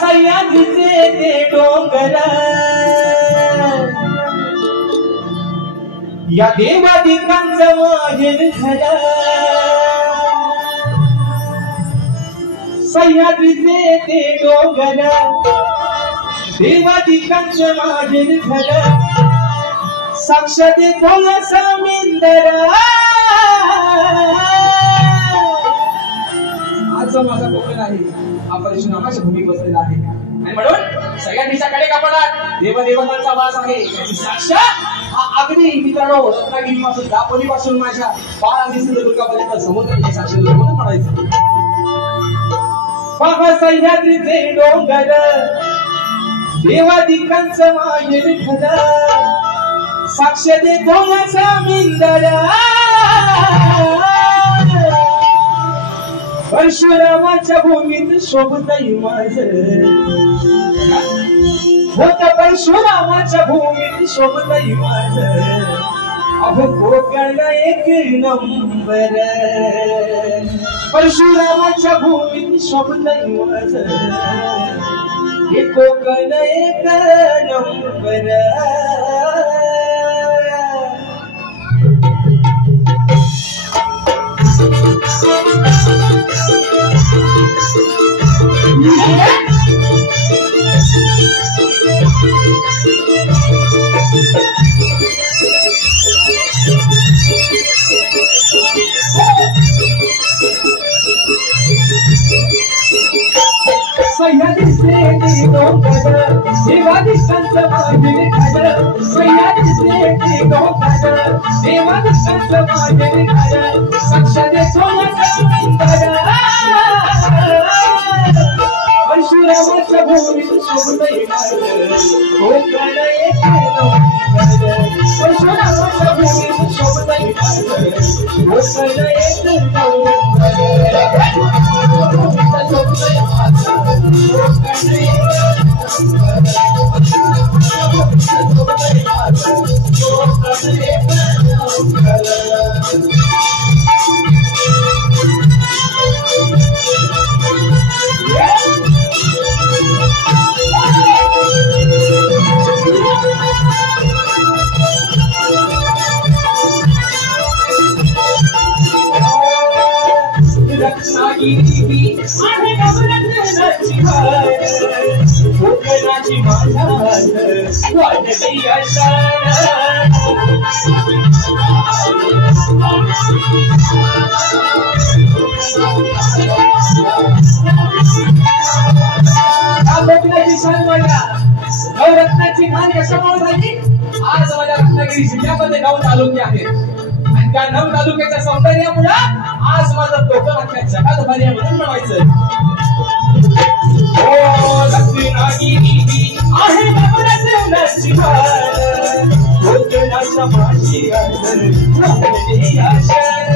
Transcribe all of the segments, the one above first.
सह्याद्रीचे ते डोंगर या देवादिकांचं माहेर झालं सह्याद्रीचे ते डोंगर देवादिकांचं माहेर झालं साक्ष देतो समिंदर आज माझा कोकण आहे हा परशुरामाच्या भूमी बसलेला आहे आणि म्हणून सह्याद्रीच्या कडेकापणात देवदेवतांचा वास आहे याची साक्ष हा अगदी मित्रांनो रत्नागिरीपासून दापोलीपासून माझ्या 12 सिंधुदुर्गापर्यंत समुद्राची साक्ष म्हणून म्हणायचं पहा सह्याद्रीचे डोंगर देवादिकांचं माहेर झालं साक्ष देतो समिंदर परशुरामाच्या भूमीत शोभतही माझं होत परशुरामाच्या भूमीत शोभतही माझं अहो कोकण एक नंबर परशुरामाच्या भूमीत शोभतही माझं हे कोकण एक नंबर सह्याद्रीचे ते डोंगर देवादिकांचं माहेर झालं सह्याद्रीचे ते डोंगर देवादिकांचं माहेर झालं साक्ष देतो समिंदर परशुरामाच्या भूमीत शोभतही माझं कोकण एक नंबर परशुरामाच्या भूमीत शोभतही माझं कोकण एक कोकणाची माझा वाजली आषाढ नवरत्नाची खान कशामुळे झाली आज माझ्या रत्नागिरी जिल्ह्यामध्ये 9 तालुके आहेत आणि त्या 9 तालुक्याच्या सौंदर्यामुळे आज माझं कोकण अख्ख्या जगात भारी म्हणून म्हणायचं ओ रत्नागिरी आहे नवरत्नाची खान कोकणाच्या माशी वाजली आषाढ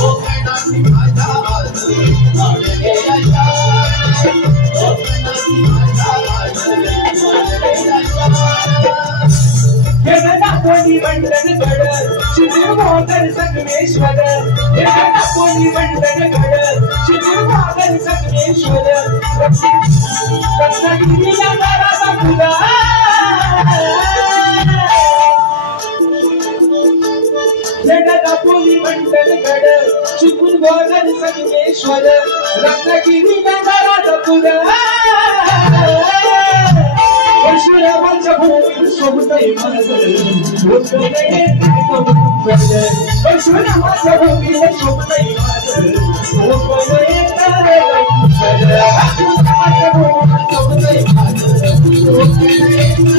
कोकणाची माझा वाजली आषाढ कोकणाची माझा कोणी मंडन गड शिबिर भागर संगमेश्वर कोणी मंडन गड शिबिर भागर संगमेश्वर रत्नागिरीला दाराचा फुला कोणी मंडन गड शिबिर भागर संगमेश्वर रत्नागिरीला दाराचा फुला परशुरामाच्या भूमीत शोभतही माझं कोकण एक नंबर परशुरामाच्या भूमीत शोभतही माझं कोकण एक नंबर परशुरामाच्या भूमीत शोभतही माझं कोकण एक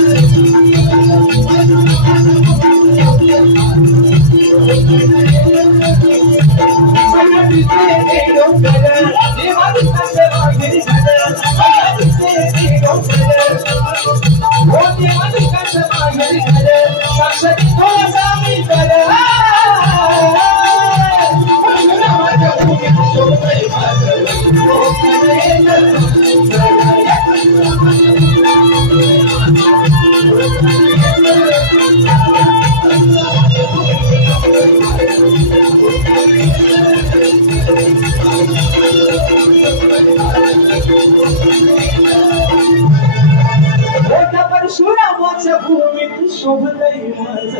मोठ्या परशुरामाच्या भूमीत शोभतय माझ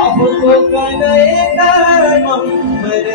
अहो कोकण एक नंबर